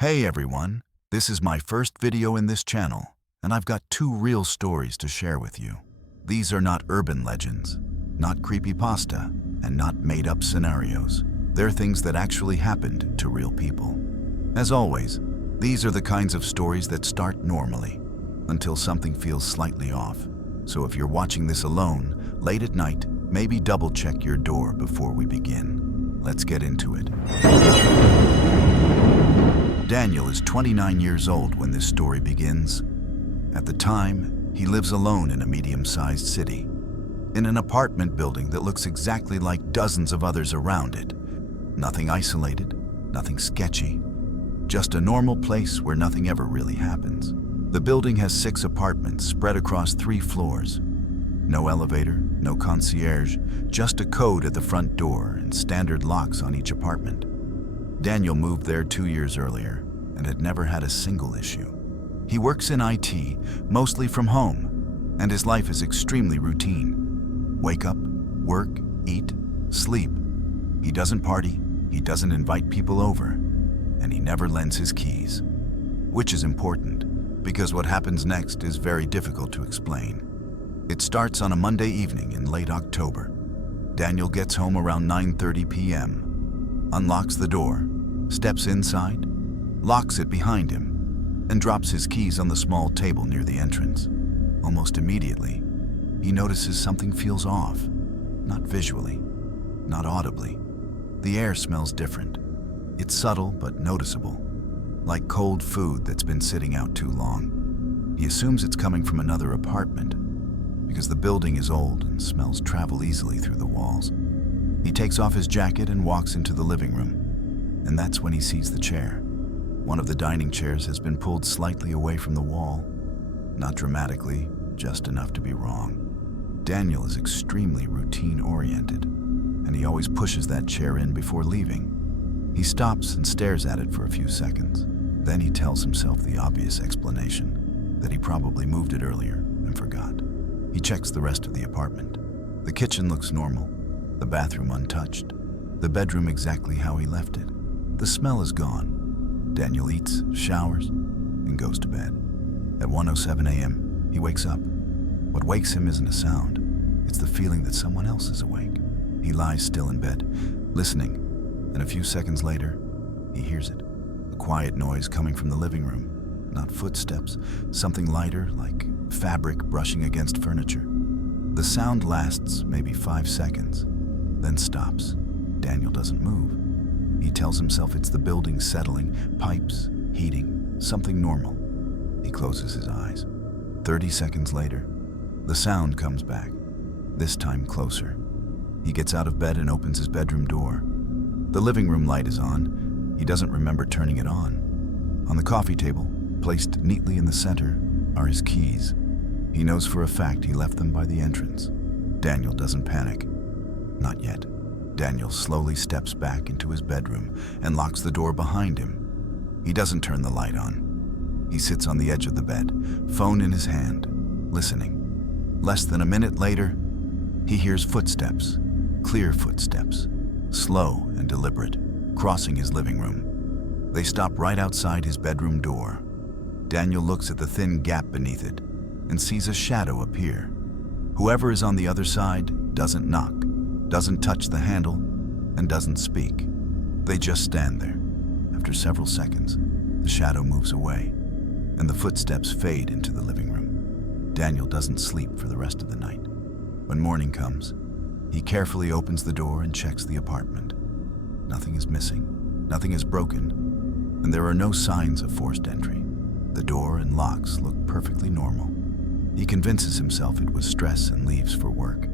Hey everyone, this is my first video in this channel, and I've got two real stories to share with you. These are not urban legends, not creepypasta, and not made-up scenarios. They're things that actually happened to real people. As always, these are the kinds of stories that start normally, until something feels slightly off. So if you're watching this alone, late at night, maybe double-check your door before we begin. Let's get into it. Daniel is 29 years old when this story begins. At the time, he lives alone in a medium-sized city, in an apartment building that looks exactly like dozens of others around it. Nothing isolated, nothing sketchy, just a normal place where nothing ever really happens. The building has 6 apartments spread across 3 floors. No elevator, no concierge, just a code at the front door and standard locks on each apartment. Daniel moved there 2 years earlier and had never had a single issue. He works in IT, mostly from home, and his life is extremely routine. Wake up, work, eat, sleep. He doesn't party, he doesn't invite people over, and he never lends his keys. Which is important, because what happens next is very difficult to explain. It starts on a Monday evening in late October. Daniel gets home around 9:30 p.m., unlocks the door, steps inside, locks it behind him, and drops his keys on the small table near the entrance. Almost immediately, he notices something feels off. Not visually, not audibly. The air smells different. It's subtle but noticeable, like cold food that's been sitting out too long. He assumes it's coming from another apartment, because the building is old and smells travel easily through the walls. He takes off his jacket and walks into the living room, and that's when he sees the chair. One of the dining chairs has been pulled slightly away from the wall. Not dramatically, just enough to be wrong. Daniel is extremely routine-oriented, and he always pushes that chair in before leaving. He stops and stares at it for a few seconds. Then he tells himself the obvious explanation, that he probably moved it earlier and forgot. He checks the rest of the apartment. The kitchen looks normal. The bathroom untouched, the bedroom exactly how he left it. The smell is gone. Daniel eats, showers, and goes to bed. At 1:07 a.m., he wakes up. What wakes him isn't a sound, it's the feeling that someone else is awake. He lies still in bed, listening, and a few seconds later, he hears it. A quiet noise coming from the living room. Not footsteps, something lighter, like fabric brushing against furniture. The sound lasts maybe 5 seconds, then stops. Daniel doesn't move. He tells himself it's the building settling, pipes, heating, something normal. He closes his eyes. 30 seconds later, the sound comes back, this time closer. He gets out of bed and opens his bedroom door. The living room light is on. He doesn't remember turning it on. On the coffee table, placed neatly in the center, are his keys. He knows for a fact he left them by the entrance. Daniel doesn't panic. Not yet. Daniel slowly steps back into his bedroom and locks the door behind him. He doesn't turn the light on. He sits on the edge of the bed, phone in his hand, listening. Less than a minute later, he hears footsteps, clear footsteps, slow and deliberate, crossing his living room. They stop right outside his bedroom door. Daniel looks at the thin gap beneath it and sees a shadow appear. Whoever is on the other side doesn't knock, doesn't touch the handle, and doesn't speak. They just stand there. After several seconds, the shadow moves away, and the footsteps fade into the living room. Daniel doesn't sleep for the rest of the night. When morning comes, he carefully opens the door and checks the apartment. Nothing is missing, nothing is broken, and there are no signs of forced entry. The door and locks look perfectly normal. He convinces himself it was stress and leaves for work.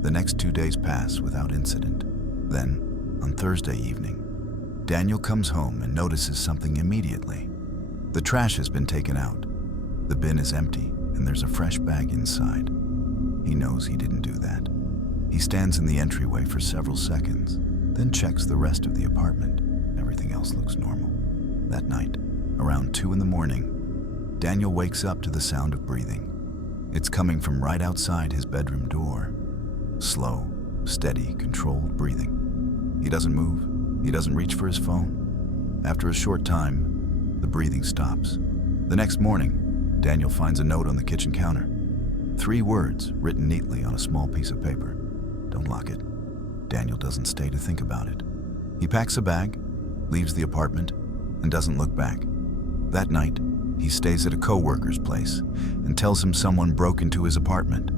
The next 2 days pass without incident. Then, on Thursday evening, Daniel comes home and notices something immediately. The trash has been taken out. The bin is empty, and there's a fresh bag inside. He knows he didn't do that. He stands in the entryway for several seconds, then checks the rest of the apartment. Everything else looks normal. That night, around 2 in the morning, Daniel wakes up to the sound of breathing. It's coming from right outside his bedroom door. Slow, steady, controlled breathing. He doesn't move. He doesn't reach for his phone. After a short time, The breathing stops. The next morning, Daniel finds a note on the kitchen counter. 3 words written neatly on a small piece of paper. Don't lock it. Daniel doesn't stay to think about it. He packs a bag, leaves the apartment, and doesn't look back. That night, he stays at a co-worker's place and tells him someone broke into his apartment.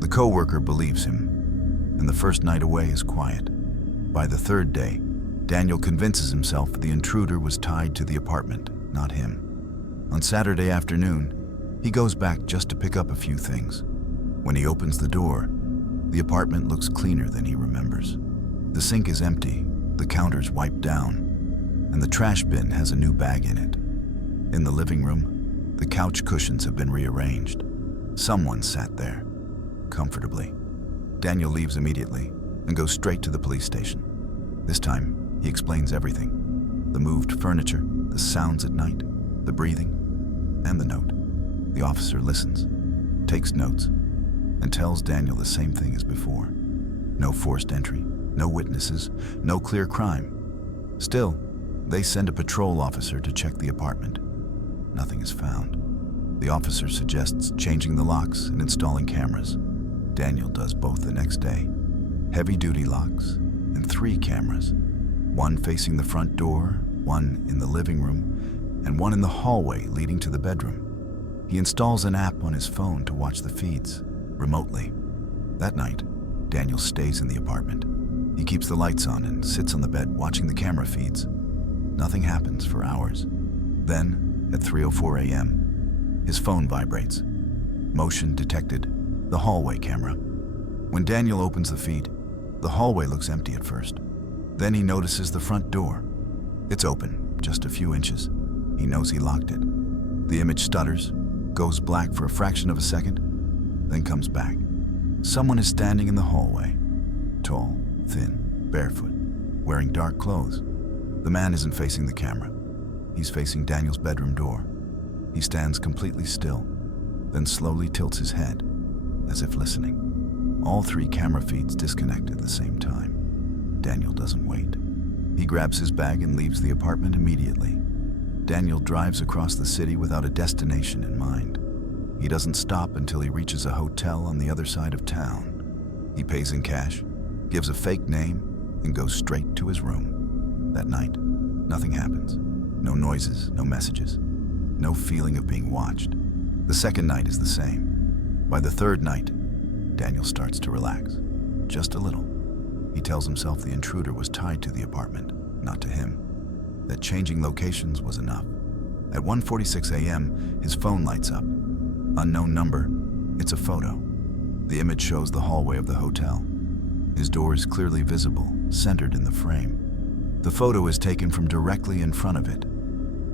The co-worker believes him, and the first night away is quiet. By the 3rd day, Daniel convinces himself the intruder was tied to the apartment, not him. On Saturday afternoon, he goes back just to pick up a few things. When he opens the door, the apartment looks cleaner than he remembers. The sink is empty, the counter's wiped down, and the trash bin has a new bag in it. In the living room, the couch cushions have been rearranged. Someone sat there, comfortably. Daniel leaves immediately and goes straight to the police station. This time, he explains everything. The moved furniture, the sounds at night, the breathing, and the note. The officer listens, takes notes, and tells Daniel the same thing as before. No forced entry, no witnesses, no clear crime. Still, they send a patrol officer to check the apartment. Nothing is found. The officer suggests changing the locks and installing cameras. Daniel does both the next day. Heavy-duty locks and 3 cameras. 1 facing the front door, 1 in the living room, and 1 in the hallway leading to the bedroom. He installs an app on his phone to watch the feeds, remotely. That night, Daniel stays in the apartment. He keeps the lights on and sits on the bed watching the camera feeds. Nothing happens for hours. Then, at 3:04 a.m., his phone vibrates. Motion detected, the hallway camera. When Daniel opens the feed, the hallway looks empty at first. Then he notices the front door. It's open, just a few inches. He knows he locked it. The image stutters, goes black for a fraction of a second, then comes back. Someone is standing in the hallway. Tall, thin, barefoot, wearing dark clothes. The man isn't facing the camera. He's facing Daniel's bedroom door. He stands completely still, then slowly tilts his head, as if listening. All 3 camera feeds disconnect at the same time. Daniel doesn't wait. He grabs his bag and leaves the apartment immediately. Daniel drives across the city without a destination in mind. He doesn't stop until he reaches a hotel on the other side of town. He pays in cash, gives a fake name, and goes straight to his room. That night, nothing happens. No noises, no messages, no feeling of being watched. The second night is the same. By the 3rd night, Daniel starts to relax, just a little. He tells himself the intruder was tied to the apartment, not to him. That changing locations was enough. At 1:46 a.m., his phone lights up. Unknown number, it's a photo. The image shows the hallway of the hotel. His door is clearly visible, centered in the frame. The photo is taken from directly in front of it.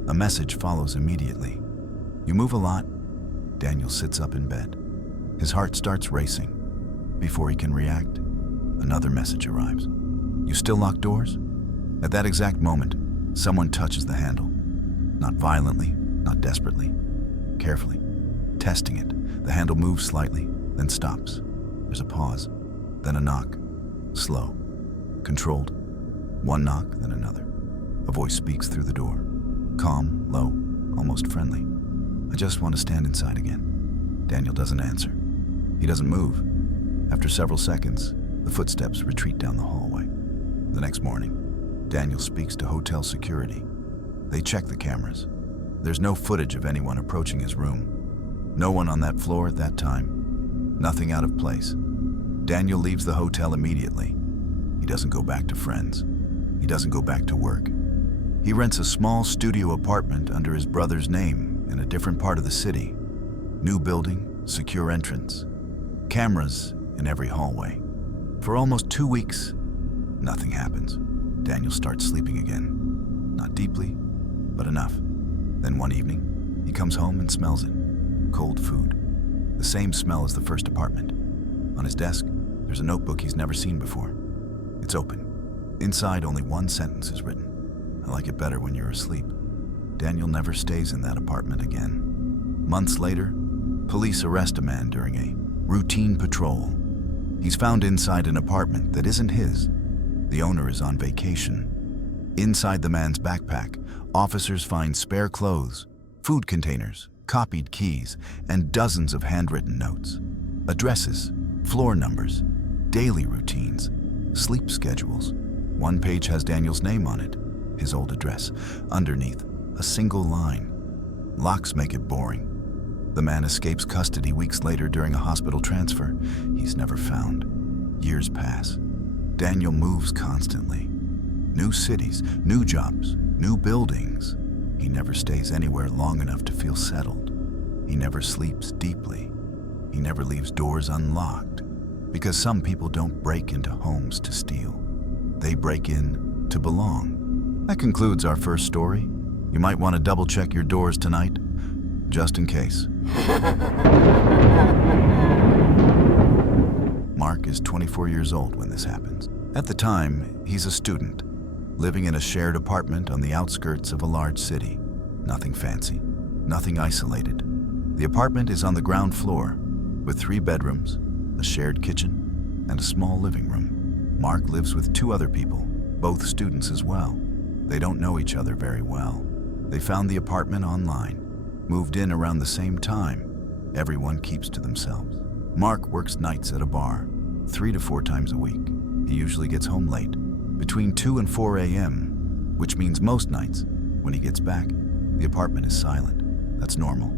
A message follows immediately. "You move a lot." Daniel sits up in bed. His heart starts racing. Before he can react, another message arrives. "You still lock doors?" At that exact moment, someone touches the handle. Not violently, not desperately. Carefully, testing it. The handle moves slightly, then stops. There's a pause, then a knock. Slow, controlled. One knock, then another. A voice speaks through the door. Calm, low, almost friendly. "I just want to stand inside again." Daniel doesn't answer. He doesn't move. After several seconds, the footsteps retreat down the hallway. The next morning, Daniel speaks to hotel security. They check the cameras. There's no footage of anyone approaching his room. No one on that floor at that time. Nothing out of place. Daniel leaves the hotel immediately. He doesn't go back to friends. He doesn't go back to work. He rents a small studio apartment under his brother's name in a different part of the city. New building, secure entrance. Cameras in every hallway. For almost 2 weeks, nothing happens. Daniel starts sleeping again. Not deeply, but enough. Then one evening, he comes home and smells it. Cold food. The same smell as the first apartment. On his desk, there's a notebook he's never seen before. It's open. Inside, only 1 sentence is written. "I like it better when you're asleep." Daniel never stays in that apartment again. Months later, police arrest a man during a routine patrol. He's found inside an apartment that isn't his. The owner is on vacation. Inside the man's backpack, officers find spare clothes, food containers, copied keys, and dozens of handwritten notes. Addresses, floor numbers, daily routines, sleep schedules. One page has Daniel's name on it, his old address. Underneath, a single line. Locks make it boring. The man escapes custody weeks later during a hospital transfer. He's never found. Years pass. Daniel moves constantly. New cities, new jobs, new buildings. He never stays anywhere long enough to feel settled. He never sleeps deeply. He never leaves doors unlocked. Because some people don't break into homes to steal. They break in to belong. That concludes our first story. You might want to double-check your doors tonight, just in case. Mark is 24 years old when this happens. At the time, he's a student, living in a shared apartment on the outskirts of a large city. Nothing fancy, nothing isolated. The apartment is on the ground floor, with 3 bedrooms, a shared kitchen, and a small living room. Mark lives with 2 other people, both students as well. They don't know each other very well. They found the apartment online, moved in around the same time. Everyone keeps to themselves. Mark works nights at a bar, 3 to 4 times a week. He usually gets home late, between 2 and 4 a.m., which means most nights, when he gets back, the apartment is silent. That's normal.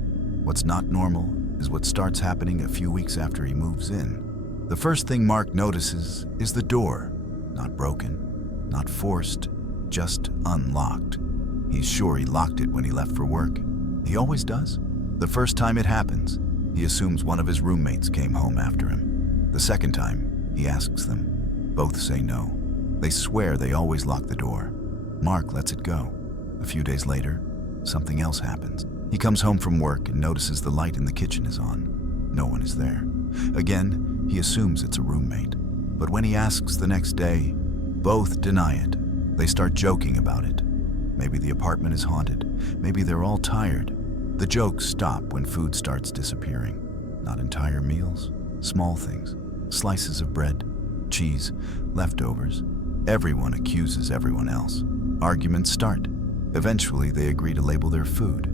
What's not normal is what starts happening a few weeks after he moves in. The first thing Mark notices is the door. Not broken, not forced, just unlocked. He's sure he locked it when he left for work. He always does. The first time it happens, he assumes one of his roommates came home after him. The second time, he asks them. Both say no. They swear they always lock the door. Mark lets it go. A few days later, something else happens. He comes home from work and notices the light in the kitchen is on. No one is there. Again, he assumes it's a roommate. But when he asks the next day, both deny it. They start joking about it. Maybe the apartment is haunted. Maybe they're all tired. The jokes stop when food starts disappearing. Not entire meals, small things. Slices of bread, cheese, leftovers. Everyone accuses everyone else. Arguments start. Eventually, they agree to label their food.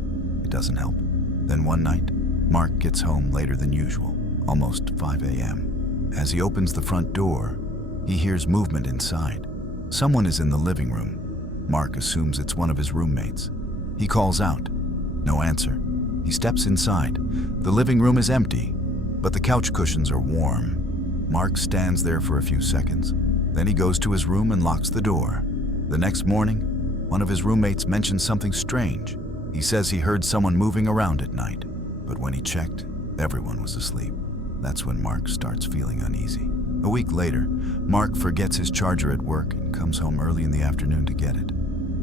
It doesn't help. Then one night, Mark gets home later than usual, almost 5 a.m. As he opens the front door, he hears movement inside. Someone is in the living room. Mark assumes it's one of his roommates. He calls out. No answer. He steps inside. The living room is empty, but the couch cushions are warm. Mark stands there for a few seconds. Then he goes to his room and locks the door. The next morning, one of his roommates mentions something strange. He says he heard someone moving around at night, but when he checked, everyone was asleep. That's when Mark starts feeling uneasy. A week later, Mark forgets his charger at work and comes home early in the afternoon to get it.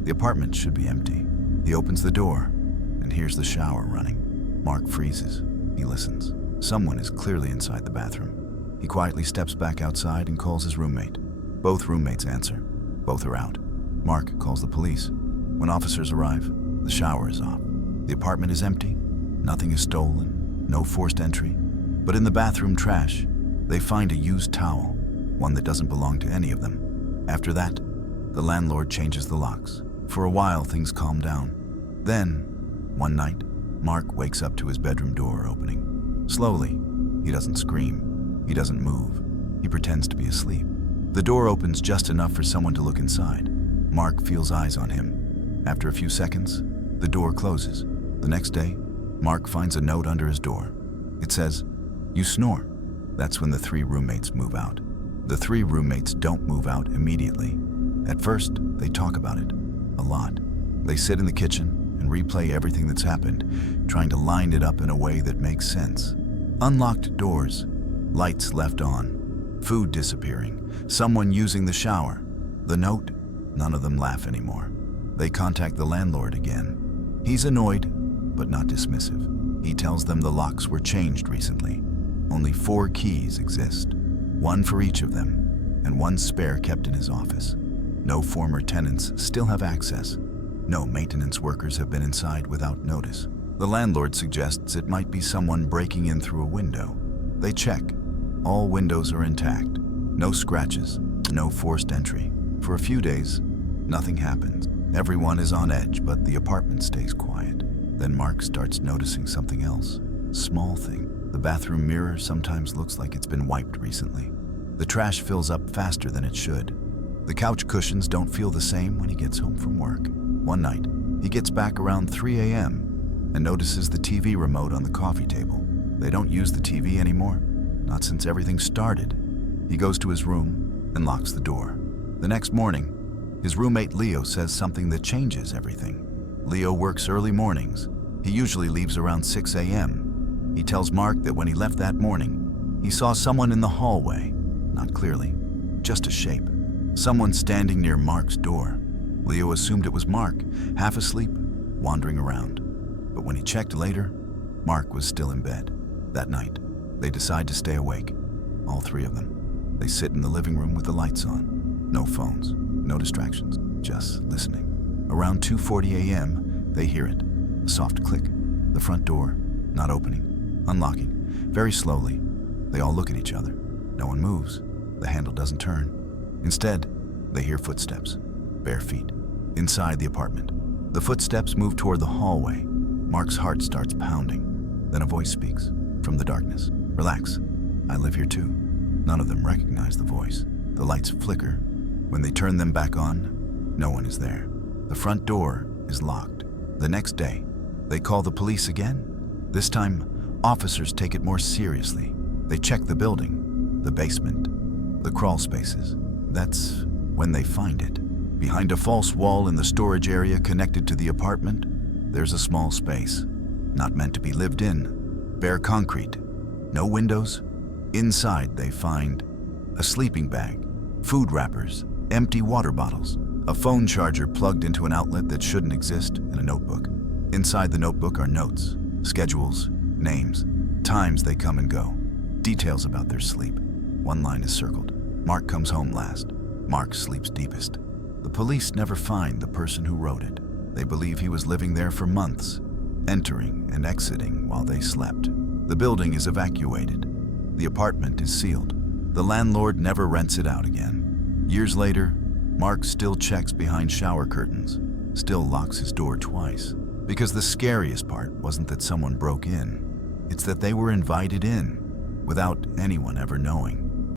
The apartment should be empty. He opens the door and hears the shower running. Mark freezes. He listens. Someone is clearly inside the bathroom. He quietly steps back outside and calls his roommate. Both roommates answer. Both are out. Mark calls the police. When officers arrive, the shower is off. The apartment is empty. Nothing is stolen. No forced entry. But in the bathroom trash, they find a used towel, one that doesn't belong to any of them. After that, the landlord changes the locks. For a while, things calm down. Then, one night, Mark wakes up to his bedroom door opening. Slowly, he doesn't scream. He doesn't move. He pretends to be asleep. The door opens just enough for someone to look inside. Mark feels eyes on him. After a few seconds, the door closes. The next day, Mark finds a note under his door. It says, "You snore." That's when the 3 roommates move out. The 3 roommates don't move out immediately. At first, they talk about it a lot. They sit in the kitchen and replay everything that's happened, trying to line it up in a way that makes sense. Unlocked doors, lights left on, food disappearing, someone using the shower. The note, none of them laugh anymore. They contact the landlord again. He's annoyed, but not dismissive. He tells them the locks were changed recently. Only 4 keys exist, one for each of them, and one spare kept in his office. No former tenants still have access. No maintenance workers have been inside without notice. The landlord suggests it might be someone breaking in through a window. They check. All windows are intact. No scratches, no forced entry. For a few days, Nothing happens. Everyone is on edge, but the apartment stays quiet. Then Mark starts noticing something else. Small thing. The bathroom mirror sometimes looks like it's been wiped recently. The trash fills up faster than it should. The couch cushions don't feel the same when he gets home from work. One night, he gets back around 3 a.m. and notices the TV remote on the coffee table. They don't use the TV anymore, not since everything started. He goes to his room and locks the door. The next morning, his roommate Leo says something that changes everything. Leo works early mornings. He usually leaves around 6 a.m. He tells Mark that when he left that morning, he saw someone in the hallway, not clearly, just a shape. Someone standing near Mark's door. Leo assumed it was Mark, half asleep, wandering around. But when he checked later, Mark was still in bed. That night, they decide to stay awake, all three of them. They sit in the living room with the lights on. No phones, no distractions, just listening. Around 2:40 a.m., they hear it. A soft click. The front door, not opening, unlocking. Very slowly, they all look at each other. No one moves. The handle doesn't turn. Instead, they hear footsteps, bare feet, inside the apartment. The footsteps move toward the hallway. Mark's heart starts pounding. Then a voice speaks from the darkness. "Relax, I live here too." None of them recognize the voice. The lights flicker. When they turn them back on, no one is there. The front door is locked. The next day, they call the police again. This time, officers take it more seriously. They check the building, the basement, the crawl spaces. That's when they find it. Behind a false wall in the storage area connected to the apartment, there's a small space, not meant to be lived in. Bare concrete, no windows. Inside, they find a sleeping bag, food wrappers, empty water bottles, a phone charger plugged into an outlet that shouldn't exist, and a notebook. Inside the notebook are notes, schedules, names, times they come and go, details about their sleep. One line is circled. Mark comes home last. Mark sleeps deepest. The police never find the person who wrote it. They believe he was living there for months, entering and exiting while they slept. The building is evacuated. The apartment is sealed. The landlord never rents it out again. Years later, Mark still checks behind shower curtains, still locks his door twice. Because the scariest part wasn't that someone broke in, it's that they were invited in without anyone ever knowing.